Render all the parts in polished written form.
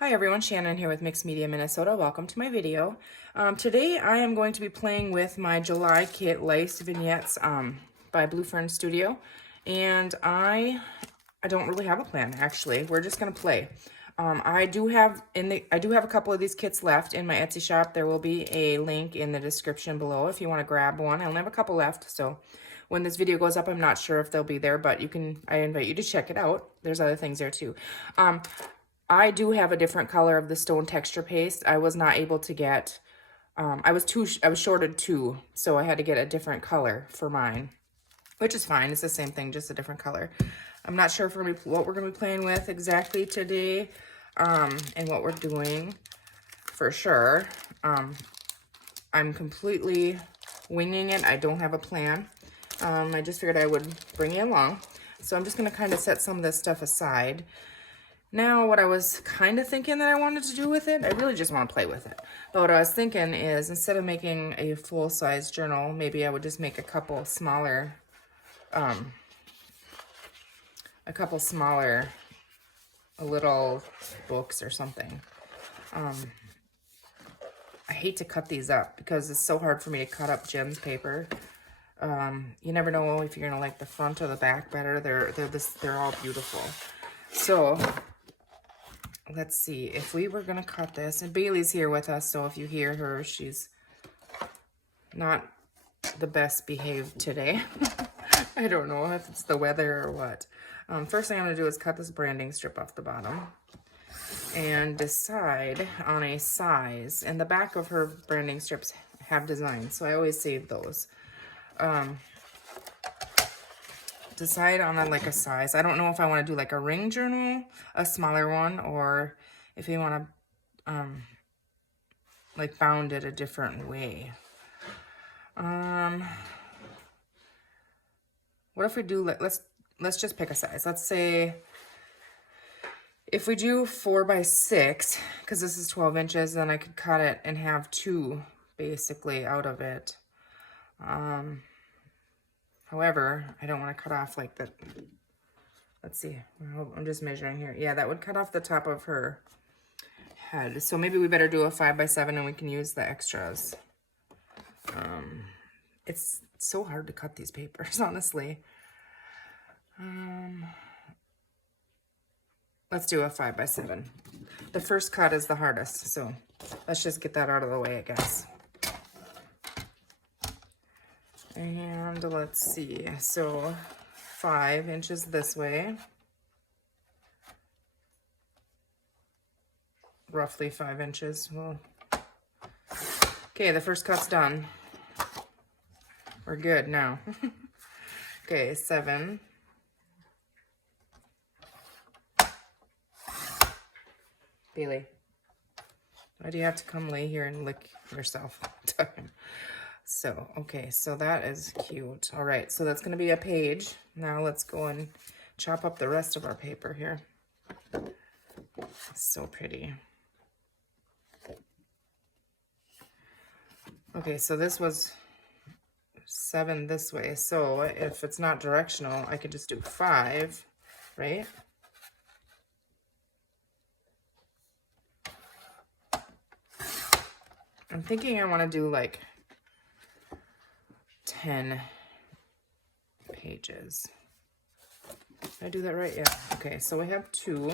Hi everyone, Shannon here with Mixed Media Minnesota. Welcome to my video. Today I am going to be playing with my July kit Lace Vignettes by Blue Fern Studio. And I don't really have a plan actually. We're just gonna play. I do have a couple of these kits left in my Etsy shop. There will be a link in the description below if you want to grab one. I only have a couple left, so when this video goes up, I'm not sure if they'll be there, but I invite you to check it out. There's other things there too. I do have a different color of the stone texture paste. I was not able to get, I was shorted 2, so I had to get a different color for mine, which is fine. It's the same thing, just a different color. I'm not sure what we're gonna be playing with exactly today, and what we're doing for sure. I'm completely winging it. I don't have a plan. I just figured I would bring you along. So I'm just gonna kind of set some of this stuff aside. Now, what I was kind of thinking that I wanted to do with it, I really just want to play with it. But what I was thinking is, instead of making a full-size journal, maybe I would just make a couple smaller little books or something. I hate to cut these up because it's so hard for me to cut up Jen's paper. You never know if you're gonna like the front or the back better. They're all beautiful. So let's see, if we were gonna cut this, and Bailey's here with us, so if you hear her, she's not the best behaved today. I don't know if it's the weather or what. First thing I'm gonna do is cut this branding strip off the bottom and decide on a size. And the back of her branding strips have designs, so I always save those. Decide on a size. I don't know if I want to do like a ring journal, a smaller one, or if you want to like bound it a different way. What if we do, let's just pick a size. Let's say if we do 4 by 6, because this is 12 inches, then I could cut it and have 2 basically out of it. However, I don't want to cut off like the, let's see, I'm just measuring here. Yeah, that would cut off the top of her head. So maybe we better do a 5 by 7 and we can use the extras. It's so hard to cut these papers, honestly. Let's do a 5 by 7. The first cut is the hardest, so let's just get that out of the way, I guess. And let's see, so 5 inches this way, roughly 5 inches. Well, okay, the first cut's done. We're good now. Okay, 7. Bailey, why do you have to come lay here and lick yourself all the time? So, okay, so that is cute. All right, so that's going to be a page. Now let's go and chop up the rest of our paper here. So pretty. Okay, so this was 7 this way. So if it's not directional, I could just do 5, right? I'm thinking I want to do like 10 pages. Did I do that right? Yeah. Okay, so we have 2.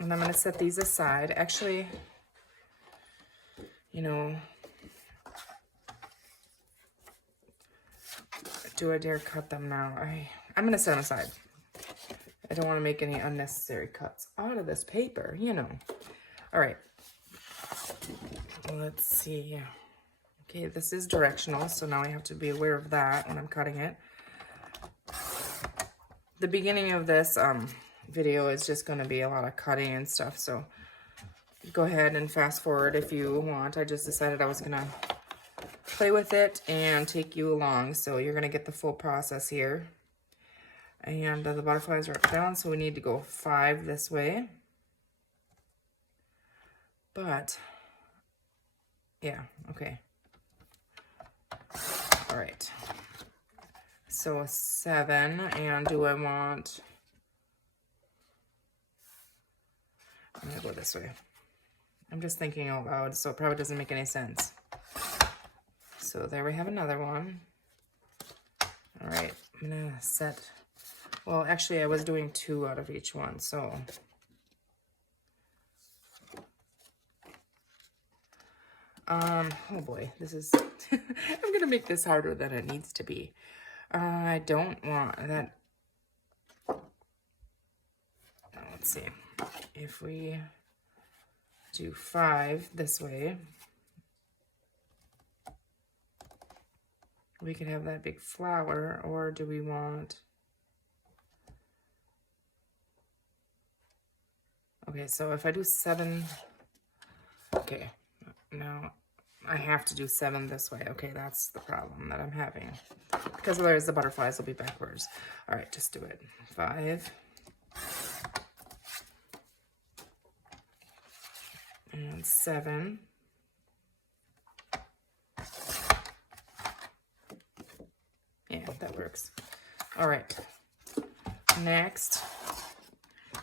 And I'm going to set these aside. Actually, you know, do I dare cut them now? I'm going to set them aside. I don't want to make any unnecessary cuts out of this paper, you know. All right. Let's see. Okay, this is directional, so now I have to be aware of that when I'm cutting it. The beginning of this video is just going to be a lot of cutting and stuff, so go ahead and fast forward if you want. I just decided I was going to play with it and take you along, so you're going to get the full process here. And the butterflies are up down, so we need to go 5 this way. But, yeah, okay. All right, so 7, and do I want, I'm I'll go this way. I'm just thinking out loud, so it probably doesn't make any sense. So there we have another one. All right, I'm gonna set, well, actually I was doing 2 out of each one, so. Oh boy, this is, I'm gonna make this harder than it needs to be. I don't want that. Let's see, if we do 5 this way, we could have that big flower, or do we want, okay, so if I do 7, okay, now I have to do 7 this way. Okay, that's the problem that I'm having, because otherwise the butterflies will be backwards. All right, just do it. 5. And 7. Yeah, that works. All right, next,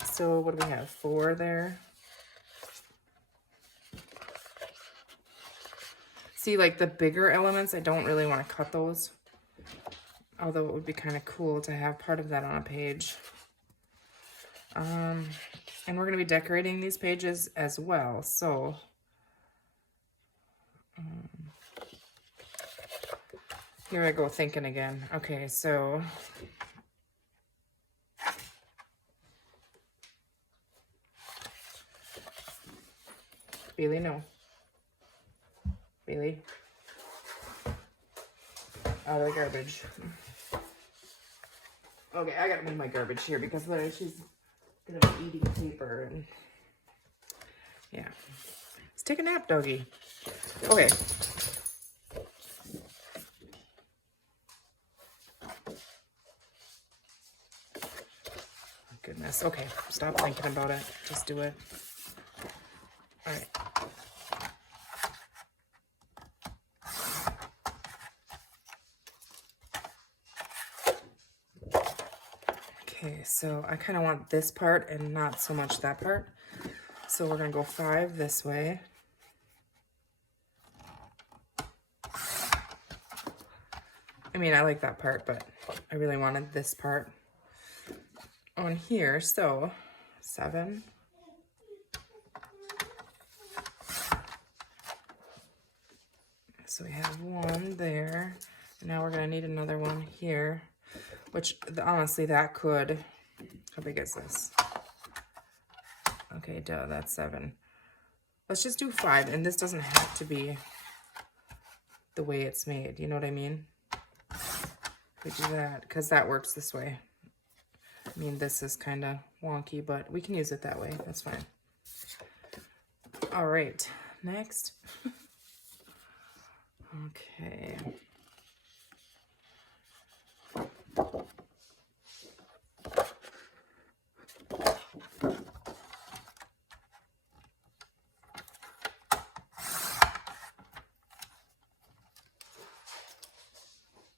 so what do we have, 4 there? See, like the bigger elements, I don't really want to cut those, although it would be kind of cool to have part of that on a page. And we're going to be decorating these pages as well, so here I go thinking again. Okay, so Bailey, no. Bailey, out of the garbage. Okay, I gotta move my garbage here because literally she's gonna be eating paper and yeah. Let's take a nap, doggy. Okay. Goodness. Okay, stop thinking about it. Just do it. All right. Okay, so I kind of want this part and not so much that part. So we're going to go 5 this way. I mean, I like that part, but I really wanted this part on here. So 7. So we have 1 there. And now we're going to need another one here. Which, honestly, that could, how big is this? Okay, duh, that's 7. Let's just do 5, and this doesn't have to be the way it's made, you know what I mean? We do that, because that works this way. I mean, this is kind of wonky, but we can use it that way, that's fine. All right, next. Okay.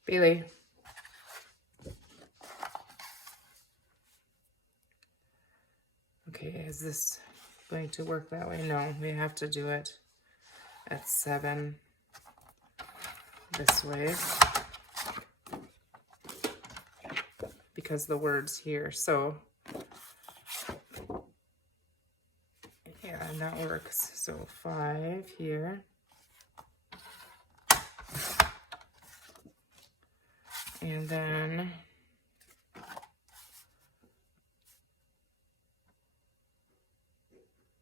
Bailey. Okay, is this going to work that way? No, we have to do it at 7 this way because the word's here. So yeah, and that works. So 5 here. And then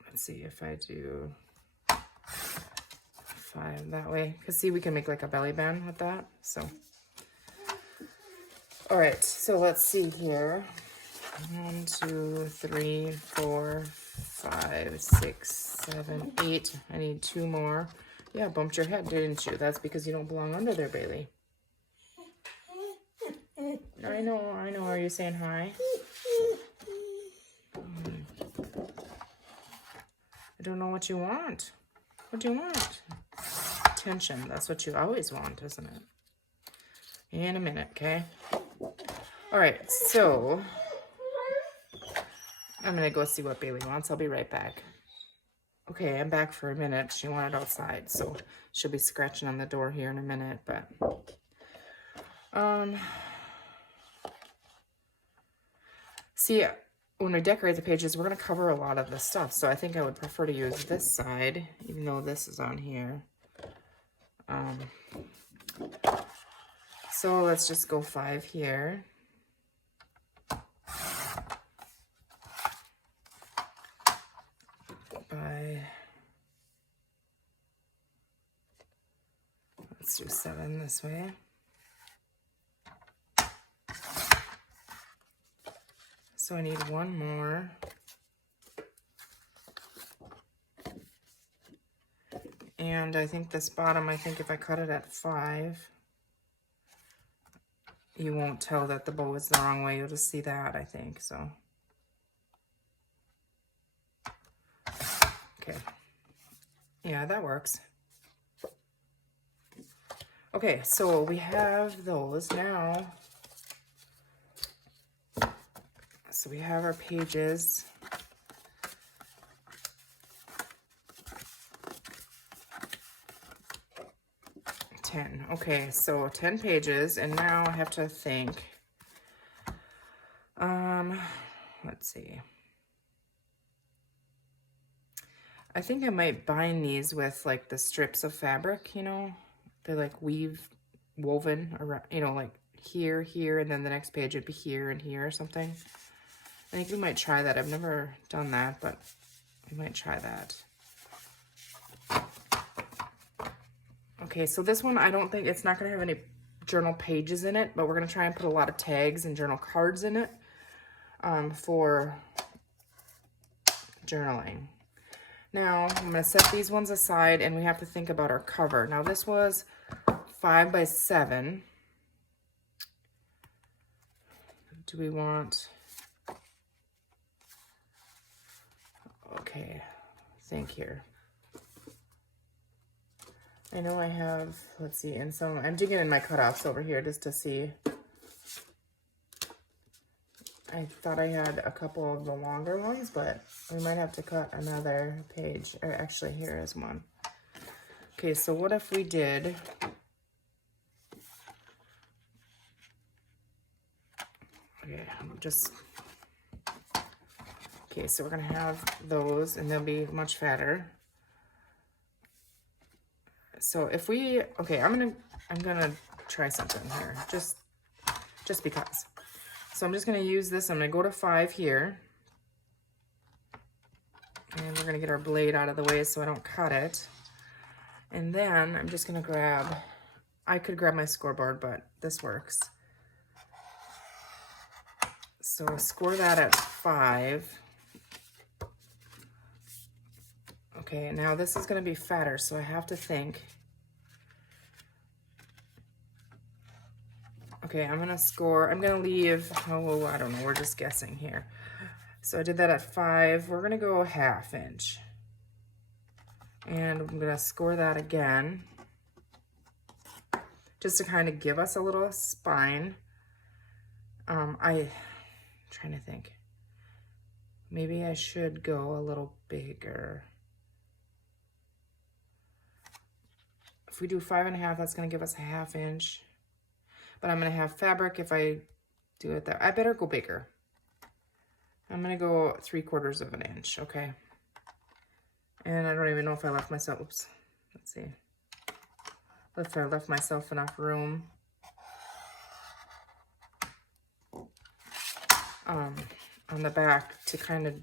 let's see if I do 5 that way, because see, we can make like a belly band with that. So all right, so let's see here. 1, 2, 3, 4, 5, 6, 7, 8. I need 2 more. Yeah, bumped your head, didn't you? That's because you don't belong under there, Bailey. I know. Are you saying hi? I don't know what you want. What do you want? Attention. That's what you always want, isn't it? In a minute, okay? All right, so I'm going to go see what Bailey wants. I'll be right back. Okay, I'm back for a minute. She wanted outside, so she'll be scratching on the door here in a minute, but see, when we decorate the pages, we're going to cover a lot of the stuff, so I think I would prefer to use this side, even though this is on here. So let's just go 5 here. Let's do 7 this way. So I need 1 more. And I think this bottom, I think if I cut it at 5, you won't tell that the bow is the wrong way. You'll just see that, I think, so. Okay. Yeah, that works. Okay, so we have those now. So we have our pages. Okay, so 10 pages, and now I have to think. Let's see. I think I might bind these with like the strips of fabric, you know? They're like woven around, you know, like here, here, and then the next page would be here and here or something. I think we might try that. I've never done that, but we might try that. Okay, so this one, I don't think, it's not going to have any journal pages in it, but we're going to try and put a lot of tags and journal cards in it for journaling. Now, I'm going to set these ones aside, and we have to think about our cover. Now, this was 5 by 7. Do we want... Okay, think here. I know I have, let's see, and some, I'm digging in my cutoffs over here just to see. I thought I had a couple of the longer ones, but we might have to cut another page. Or actually, here is one. Okay, so what if we did... Okay, just... Okay, so we're gonna have those, and they'll be much fatter. So if we, okay, I'm gonna try something here, just because. So I'm just gonna use this. I'm gonna go to 5 here, and we're gonna get our blade out of the way so I don't cut it. And then I'm just gonna grab, I could grab my scoreboard, but this works. So score that at 5. Okay, now this is going to be fatter, so I have to think. Okay, I'm going to score, I'm going to leave, oh, I don't know, we're just guessing here. So I did that at 5. We're going to go 1/2 inch. And I'm going to score that again, just to kind of give us a little spine. I'm trying to think. Maybe I should go a little bigger. If we do 5 1/2, that's going to give us 1/2 inch. But I'm going to have fabric if I do it that. I better go bigger. I'm going to go 3/4 of an inch, okay? And I don't even know if I left myself, oops, let's see. If I left myself enough room. On the back to kind of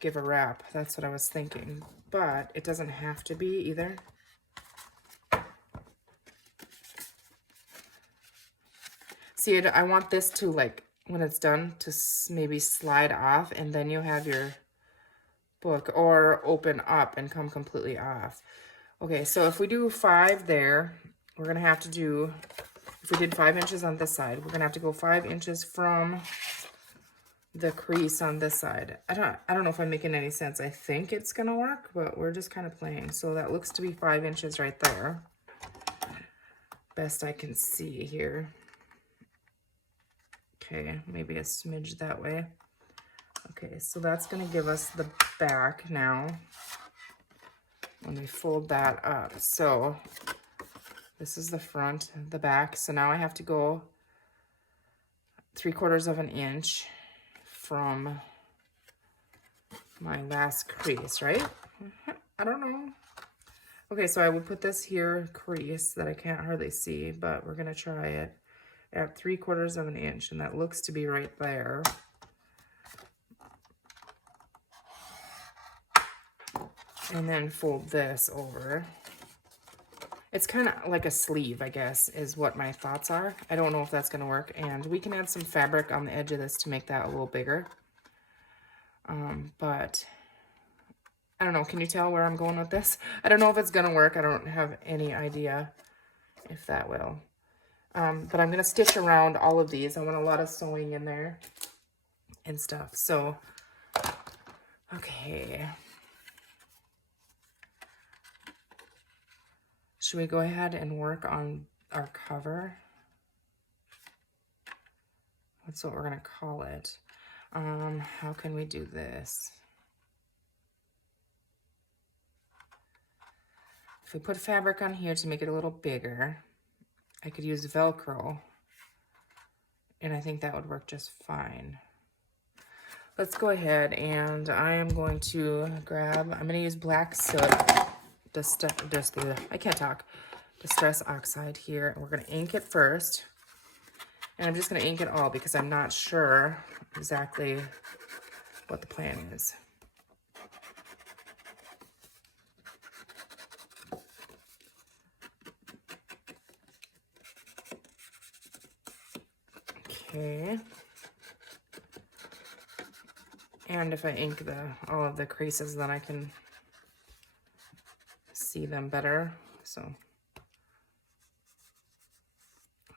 give a wrap. That's what I was thinking. But it doesn't have to be either. See, I want this to, like, when it's done, to maybe slide off, and then you have your book, or open up and come completely off. Okay, so if we do 5 there, we're going to have to do, if we did 5 inches on this side, we're going to have to go 5 inches from the crease on this side. I don't know if I'm making any sense. I think it's going to work, but we're just kind of playing. So that looks to be 5 inches right there. Best I can see here. Okay, maybe a smidge that way. Okay, so that's going to give us the back now. when we fold that up. So this is the front, the back. So now I have to go 3/4 of an inch from my last crease, right? I don't know. Okay, so I will put this here crease that I can't hardly see, but we're gonna try it at 3/4 of an inch, and that looks to be right there. And then fold this over. It's kind of like a sleeve, I guess, is what my thoughts are. I don't know if that's gonna work, and we can add some fabric on the edge of this to make that a little bigger. But I don't know, can you tell where I'm going with this? I don't know if it's gonna work. I don't have any idea if that will. But I'm gonna stitch around all of these. I want a lot of sewing in there and stuff. So, okay. Should we go ahead and work on our cover? That's what we're gonna call it. How can we do this? If we put fabric on here to make it a little bigger, I could use Velcro, and I think that would work just fine. Let's go ahead, and I am going to grab, I'm gonna use black soot, I can't talk, Distress Oxide here. We're gonna ink it first, and I'm just gonna ink it all because I'm not sure exactly what the plan is. Okay. And if I ink all of the creases, then I can see them better. So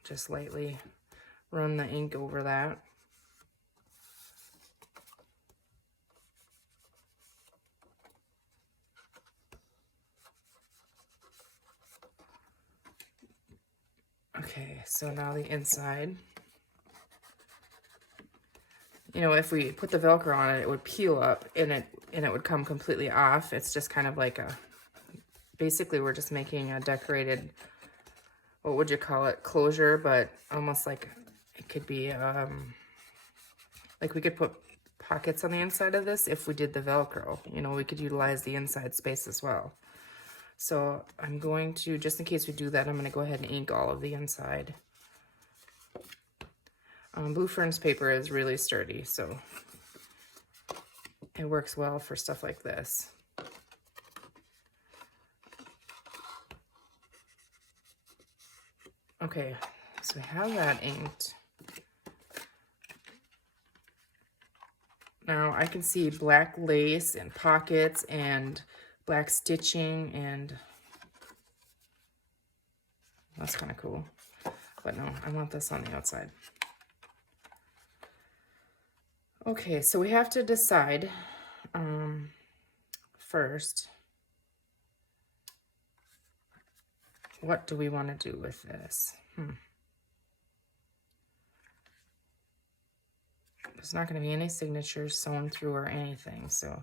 just lightly run the ink over that. Okay, so now the inside. You know, if we put the Velcro on it, it would peel up and it would come completely off. It's just kind of like basically we're just making a decorated, what would you call it, closure, but almost like it could be, like we could put pockets on the inside of this if we did the Velcro. You know, we could utilize the inside space as well. So I'm going to, just in case we do that, I'm going to go ahead and ink all of the inside. Blue Ferns paper is really sturdy, so it works well for stuff like this. Okay, so we have that inked. Now I can see black lace and pockets and black stitching, and that's kind of cool. But no, I want this on the outside. Okay, so we have to decide first, what do we want to do with this? There's not going to be any signatures sewn through or anything, so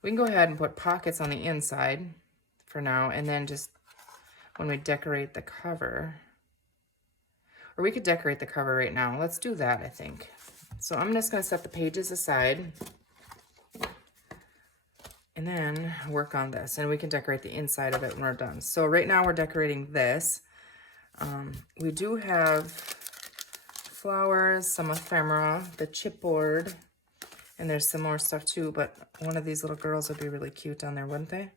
we can go ahead and put pockets on the inside for now, and then just when we decorate the cover, or we could decorate the cover right now. Let's do that, I think. So I'm just going to set the pages aside and then work on this, and we can decorate the inside of it when we're done. So right now we're decorating this. We do have flowers, some ephemera, the chipboard, and there's some more stuff too, but one of these little girls would be really cute on there, wouldn't they?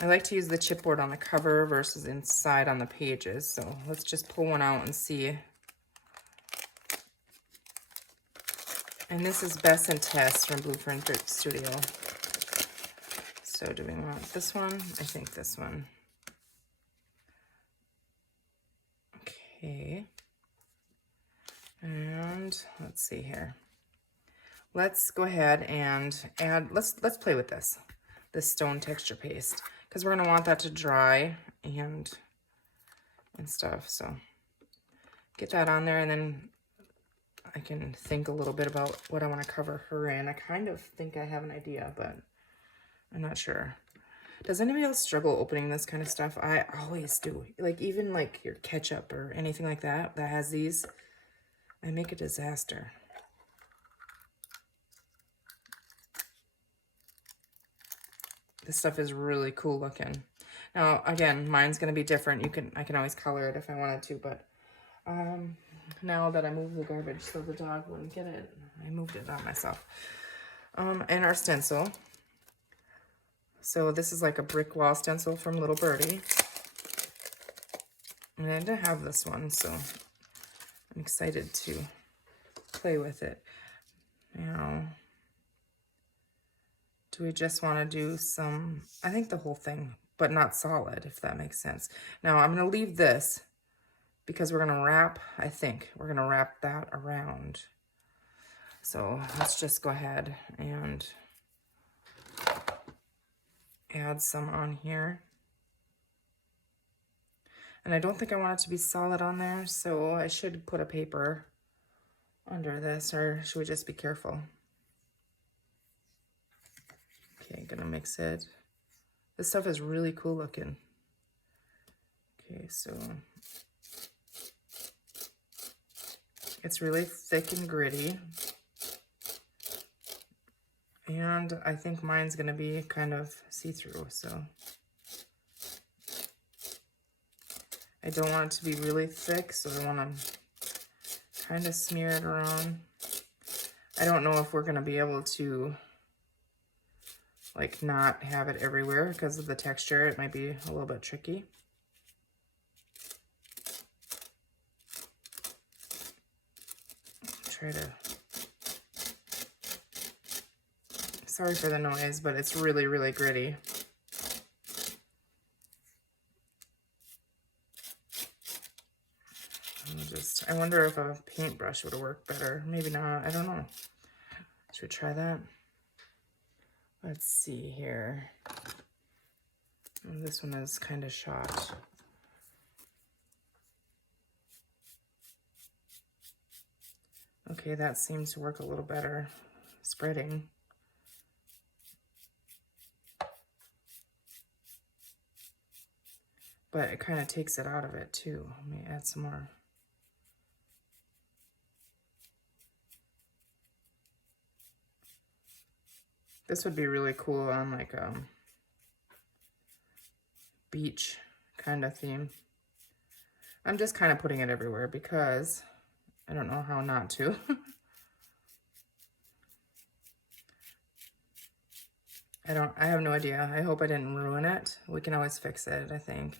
I like to use the chipboard on the cover versus inside on the pages. So let's just pull one out and see. And this is Bess and Tess from Blue Fern Studio. So do we want this one? I think this one. Okay. And let's see here. Let's go ahead and add, let's play with this stone texture paste, because we're going to want that to dry and stuff. So get that on there, and then I can think a little bit about what I want to cover her in. I kind of think I have an idea, but I'm not sure. Does anybody else struggle opening this kind of stuff? I always do. Like, even like your ketchup or anything like that that has these, I make a disaster. This stuff is really cool looking. Now, again, mine's going to be different. I can always color it if I wanted to, but now that I moved the garbage so the dog wouldn't get it, I moved it on myself. And our stencil. So this is like a brick wall stencil from Little Birdie. And I didn't have this one, so I'm excited to play with it. Now, do we just want to do some, I think the whole thing, but not solid, if that makes sense. Now, I'm going to leave this because we're going to wrap, I think, we're going to wrap that around. So let's just go ahead and add some on here. And I don't think I want it to be solid on there, so I should put a paper under this, or should we just be careful? Okay, gonna mix it. This stuff is really cool looking. Okay, so it's really thick and gritty. And I think mine's gonna be kind of see-through, so I don't want it to be really thick, so I want to kind of smear it around. I don't know if we're gonna be able to like not have it everywhere because of the texture. It might be a little bit tricky. Try to, sorry for the noise, but it's really, really gritty. I wonder if a paintbrush would work better. Maybe not, I don't know. Should we try that? Let's see here. This one is kind of shot. Okay, that seems to work a little better. Spreading. But it kind of takes it out of it too. Let me add some more. This would be really cool on like a beach kind of theme. I'm just kind of putting it everywhere because I don't know how not to. I have no idea. I hope I didn't ruin it. We can always fix it, I think.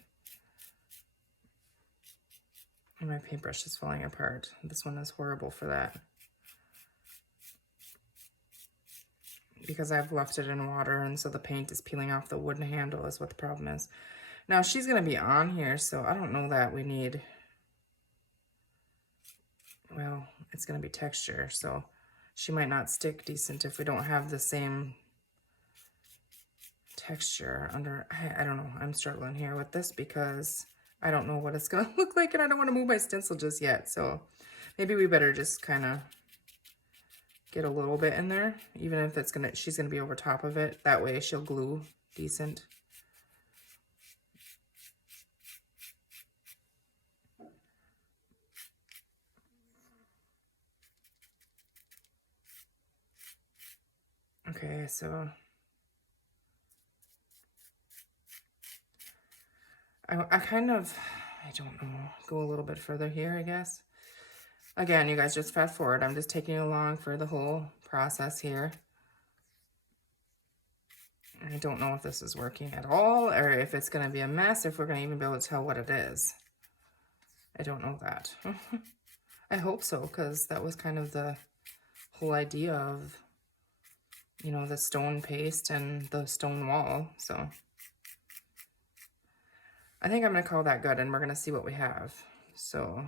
And my paintbrush is falling apart. This one is horrible for that. Because I've left it in water, and so the paint is peeling off the wooden handle is what the problem is. Now, she's going to be on here, so I don't know that we need, well, it's going to be texture, so she might not stick decent if we don't have the same texture under, I don't know. I'm struggling here with this because I don't know what it's going to look like, and I don't want to move my stencil just yet, so maybe we better just kind of get a little bit in there, even if it's she's gonna be over top of it. That way she'll glue decent. Okay, so I kind of, I don't know, go a little bit further here, I guess. Again, you guys just fast forward. I'm just taking you along for the whole process here. I don't know if this is working at all or if it's going to be a mess, if we're going to even be able to tell what it is. I don't know that. I hope so, because that was kind of the whole idea of, you know, the stone paste and the stone wall. So I think I'm going to call that good, and we're going to see what we have. So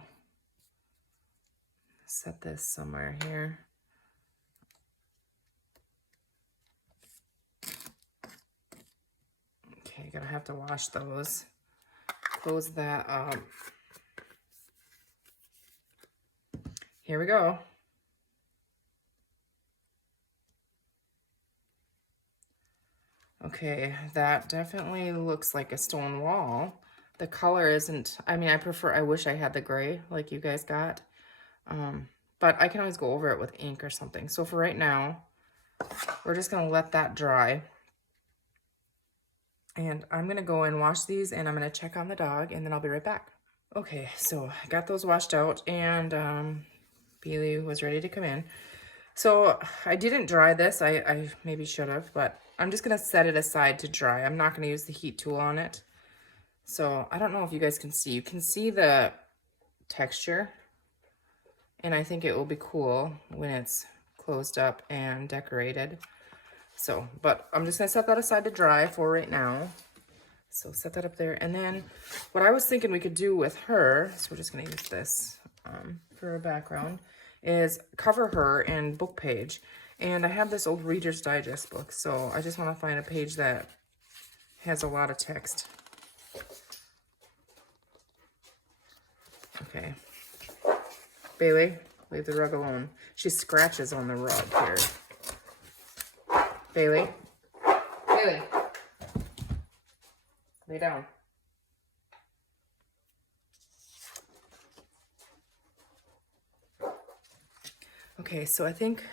set this somewhere here. Okay, gonna have to wash those. Close that up. Here we go. Okay, that definitely looks like a stone wall. The color isn't, I mean, I wish I had the gray like you guys got. But I can always go over it with ink or something. So for right now, we're just gonna let that dry. And I'm gonna go and wash these and I'm gonna check on the dog and then I'll be right back. Okay, so I got those washed out and Bailey was ready to come in. So I didn't dry this, I maybe should have, but I'm just gonna set it aside to dry. I'm not gonna use the heat tool on it. So I don't know if you guys can see. You can see the texture, and I think it will be cool when it's closed up and decorated. So, but I'm just gonna set that aside to dry for right now. So set that up there. And then what I was thinking we could do with her, so we're just gonna use this for a background, is cover her in book page. And I have this old Reader's Digest book, so I just wanna find a page that has a lot of text. Okay. Bailey, leave the rug alone. She scratches on the rug here. Bailey. Bailey. Lay down. Okay, so I think,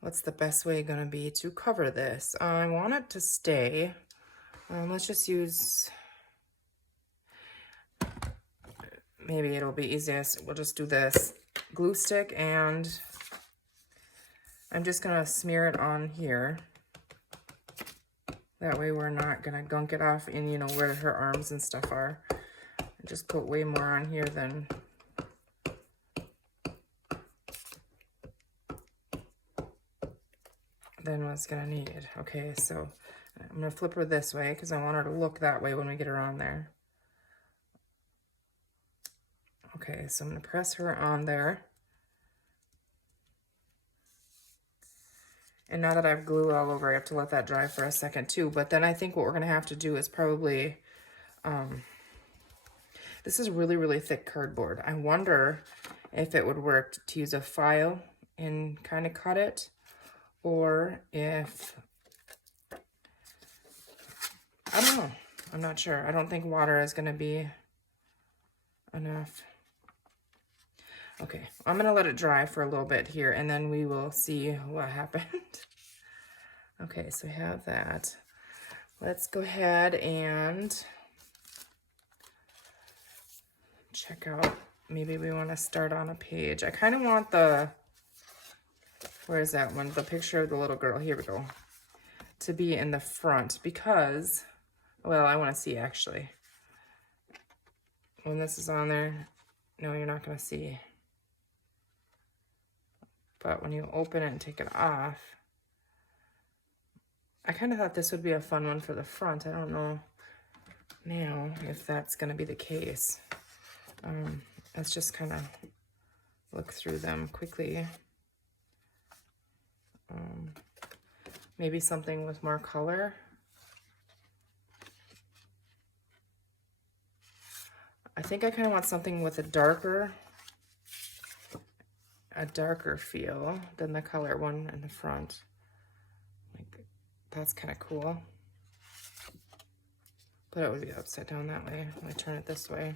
what's the best way gonna be to cover this? I want it to stay. Let's just use, maybe it'll be easiest. We'll just do this glue stick and I'm just gonna smear it on here. That way we're not gonna gunk it off in, you know, where her arms and stuff are. Just put way more on here than what's gonna need. Okay, so I'm gonna flip her this way because I want her to look that way when we get her on there. Okay, so I'm gonna press her on there. And now that I have glue all over, I have to let that dry for a second too. But then I think what we're gonna have to do is probably, this is really, really thick cardboard. I wonder if it would work to use a file and kind of cut it, or if, I don't know. I'm not sure. I don't think water is gonna be enough. Okay, I'm gonna let it dry for a little bit here and then we will see what happened. Okay, so we have that. Let's go ahead and check out, maybe we wanna start on a page. I kind of want the, where is that one? The picture of the little girl, here we go, to be in the front because, well, I wanna see actually. When this is on there, no, you're not gonna see. But when you open it and take it off, I kind of thought this would be a fun one for the front. I don't know now if that's going to be the case. Let's just kind of look through them quickly. Maybe something with more color. I think I kind of want something with a darker feel than the color one in the front. Like, that's kind of cool. But it would be upside down that way. I'm gonna turn it this way.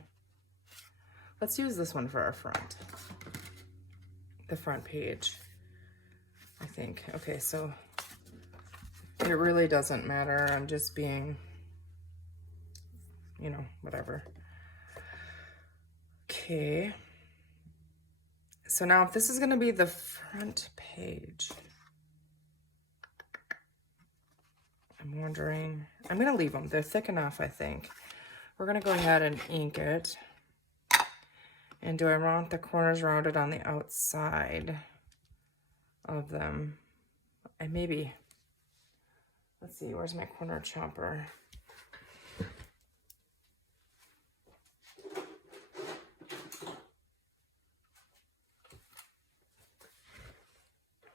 Let's use this one for our front. The front page, I think. Okay, so it really doesn't matter. I'm just being, you know, whatever. Okay. So now if this is gonna be the front page, I'm wondering, I'm gonna leave them. They're thick enough, I think. We're gonna go ahead and ink it. And do I want the corners rounded on the outside of them? And maybe, let's see, where's my corner chopper?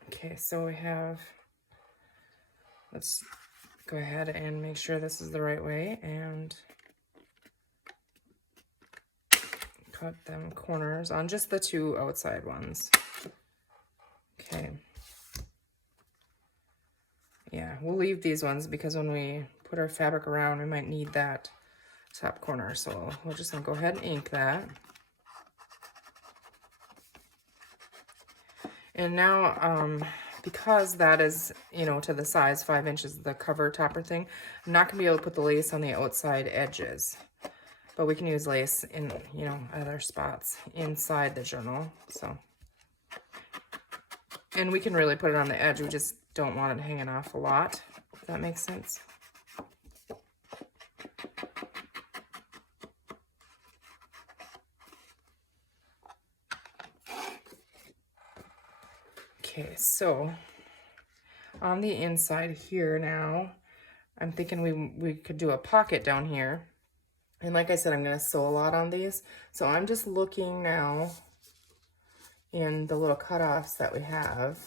Okay, so we have, let's go ahead and make sure this is the right way and cut them corners on just the two outside ones. Okay. Yeah, we'll leave these ones because when we put our fabric around, we might need that top corner. So we're just gonna go ahead and ink that. And now, because that is, you know, to the size 5 inches, the cover topper thing, I'm not gonna be able to put the lace on the outside edges, but we can use lace in, you know, other spots inside the journal. So, and we can really put it on the edge. We just don't want it hanging off a lot, if that makes sense. Okay, so on the inside here now, I'm thinking we could do a pocket down here. And like I said, I'm going to sew a lot on these. So I'm just looking now in the little cutoffs that we have.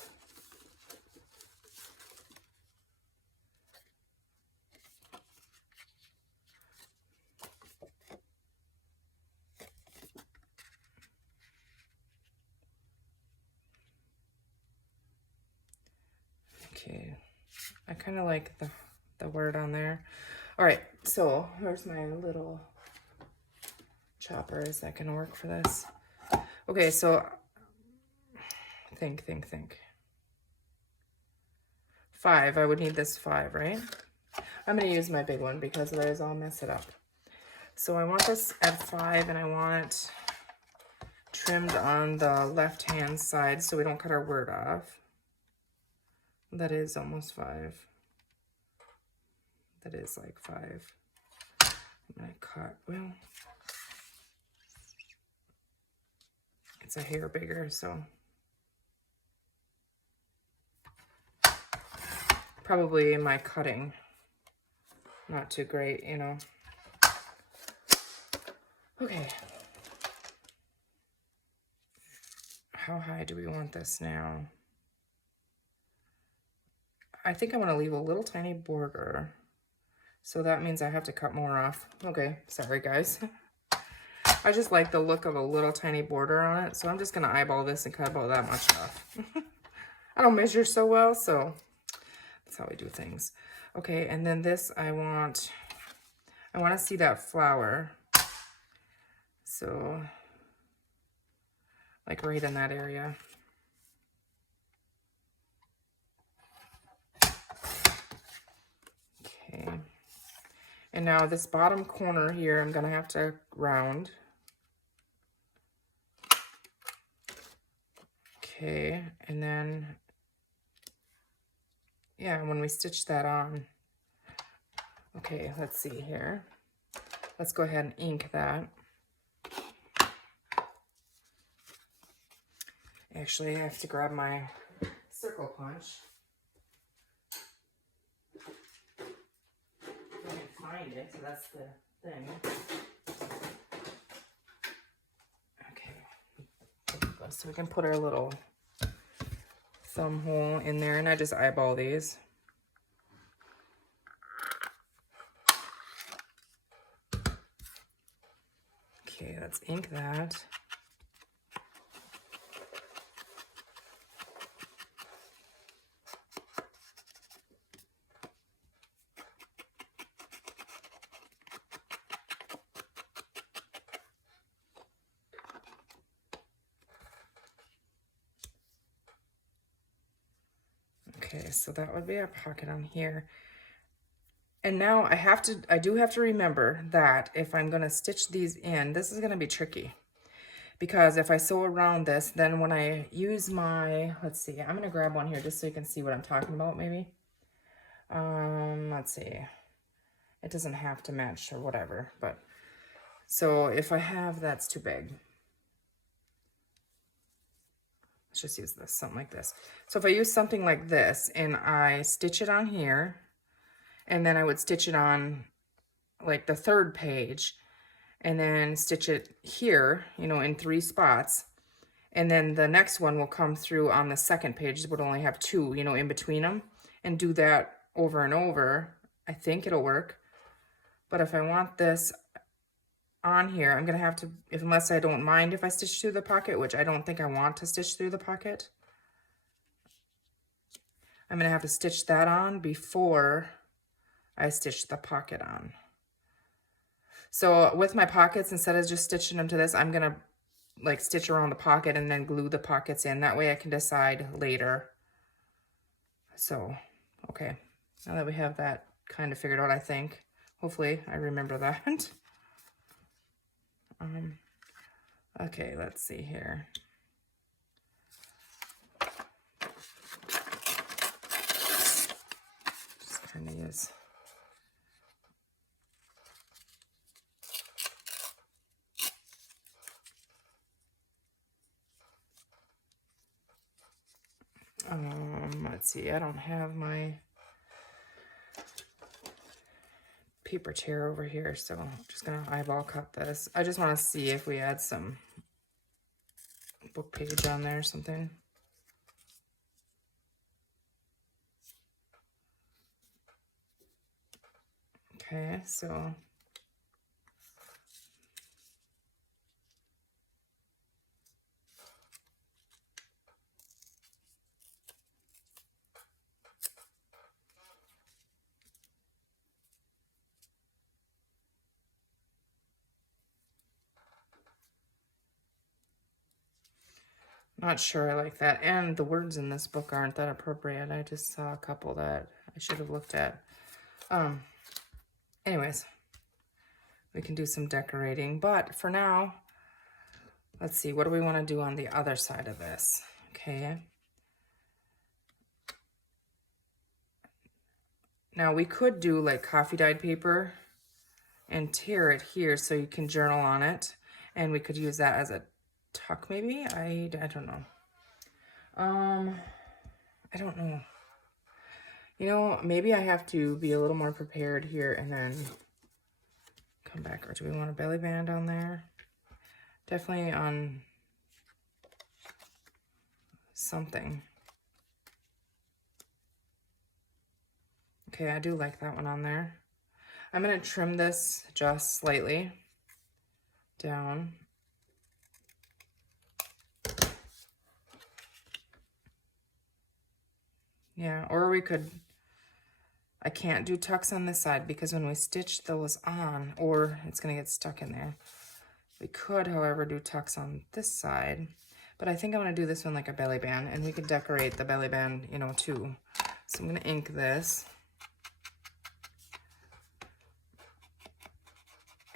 Okay, I kind of like the word on there. All right, so where's my little chopper? Is that gonna work for this? Okay, so think. 5, I would need this 5, right? I'm gonna use my big one because otherwise I'll mess it up. So I want this at 5 and I want it trimmed on the left-hand side so we don't cut our word off. That is almost 5. That is like 5. I'm gonna cut, well, it's a hair bigger, so probably my cutting not too great, you know. Okay. How high do we want this now? I think I want to leave a little tiny border. So that means I have to cut more off. Okay, sorry guys. I just like the look of a little tiny border on it. So I'm just going to eyeball this and cut about that much off. I don't measure so well, so that's how we do things. Okay, and then this I want to see that flower. So like right in that area. Okay. And now this bottom corner here, I'm going to have to round. Okay, and then, yeah, when we stitch that on, okay, let's see here. Let's go ahead and ink that. Actually, I have to grab my circle punch. I can find it, so that's the thing. Okay, so we can put our little thumb hole in there, and I just eyeball these. Okay, let's ink that. Okay, so that would be our pocket on here. And now I do have to remember that if I'm going to stitch these in, this is going to be tricky. Because if I sew around this, then when I use my, let's see, I'm going to grab one here just so you can see what I'm talking about maybe. Let's see. It doesn't have to match or whatever, but so if I have, that's too big. Let's just use this, something like this. So if I use something like this and I stitch it on here, and then I would stitch it on like the 3rd page, and then stitch it here, you know, in 3 spots. And then the next one will come through on the 2nd page. It would only have 2, you know, in between them, and do that over and over. I think it'll work. But if I want this on here, I'm going to have to, unless I don't mind if I stitch through the pocket, which I don't think I want to stitch through the pocket. I'm gonna have to stitch that on before I stitch the pocket on. So with my pockets, instead of just stitching them to this, I'm gonna like stitch around the pocket and then glue the pockets in. That way I can decide later. So, okay, now that we have that kind of figured out, I think, hopefully I remember that. Okay, let's see here. Just kind of use. Let's see, I don't have my paper tear over here, so I'm just gonna eyeball cut this. I just want to see if we add some book page on there or something. Okay, so not sure I like that. And the words in this book aren't that appropriate. I just saw a couple that I should have looked at. Anyways, we can do some decorating. But for now, let's see. What do we want to do on the other side of this? Okay. Now we could do like coffee dyed paper and tear it here so you can journal on it. And we could use that as a tuck maybe. I don't know. I don't know. You know, maybe I have to be a little more prepared here and then come back. Or do we want a belly band on there? Definitely on something. Okay, I do like that one on there. I'm going to trim this just slightly down. Yeah, or we could, I can't do tucks on this side because when we stitch those on, or it's going to get stuck in there. We could, however, do tucks on this side, but I think I'm going to do this one like a belly band, and we could decorate the belly band, you know, too. So I'm going to ink this.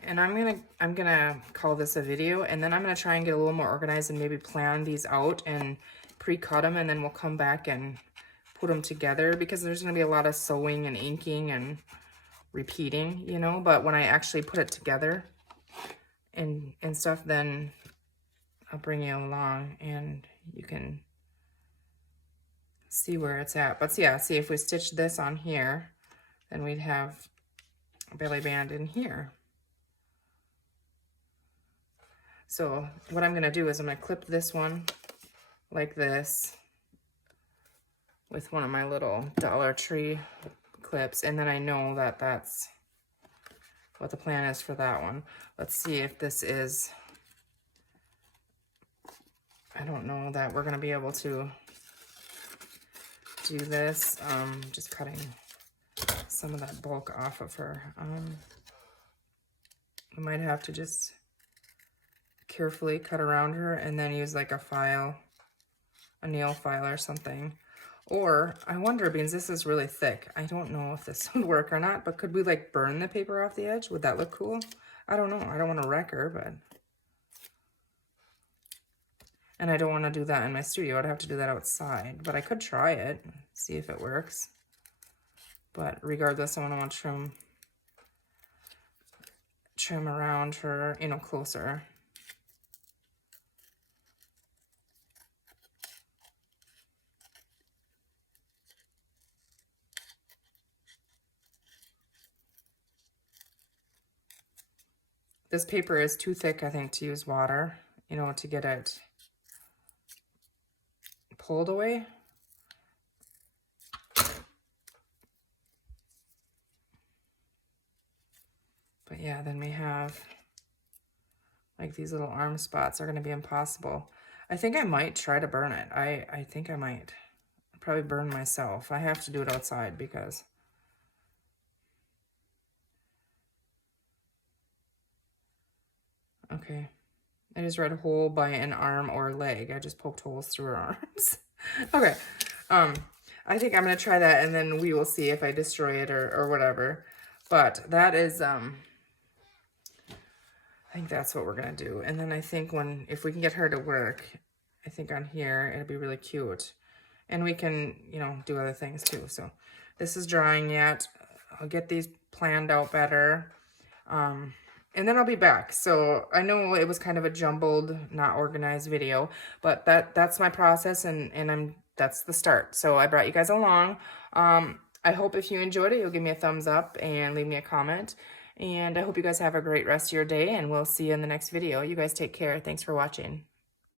And I'm gonna call this a video, and then I'm gonna try and get a little more organized and maybe plan these out and pre-cut them, and then we'll come back and put them together because there's gonna be a lot of sewing and inking and repeating, you know, but when I actually put it together and stuff, then I'll bring you along and you can see where it's at. But yeah, see, if we stitch this on here, then we'd have a belly band in here. So what I'm going to do is I'm going to clip this one like this with one of my little Dollar Tree clips, and then I know that that's what the plan is for that one. Let's see if this is, I don't know that we're going to be able to do this. Just cutting some of that bulk off of her. We might have to just carefully cut around her and then use like a file, a nail file or something. Or I wonder, because this is really thick, I don't know if this would work or not, but could we like burn the paper off the edge? Would that look cool? I don't know. I don't want to wreck her, but, and I don't want to do that in my studio. I'd have to do that outside, but I could try it, see if it works. But regardless, I want to trim around her, you know, closer. This paper is too thick, I think, to use water, you know, to get it pulled away. But yeah, then we have like these little arm spots are going to be impossible. I think I might try to burn it. I think I might. probably burn myself. I have to do it outside because... Okay. I just read hole by an arm or leg. I just poked holes through her arms. Okay. I think I'm going to try that, and then we will see if I destroy it or whatever. But that is, I think that's what we're going to do. And then I think if we can get her to work, I think on here, it'll be really cute. And we can, you know, do other things too. So this is drying yet. I'll get these planned out better. And then I'll be back. So I know it was kind of a jumbled, not organized video, but that's my process, and that's the start. So I brought you guys along. I hope if you enjoyed it, you'll give me a thumbs up and leave me a comment. And I hope you guys have a great rest of your day, and we'll see you in the next video. You guys take care. Thanks for watching.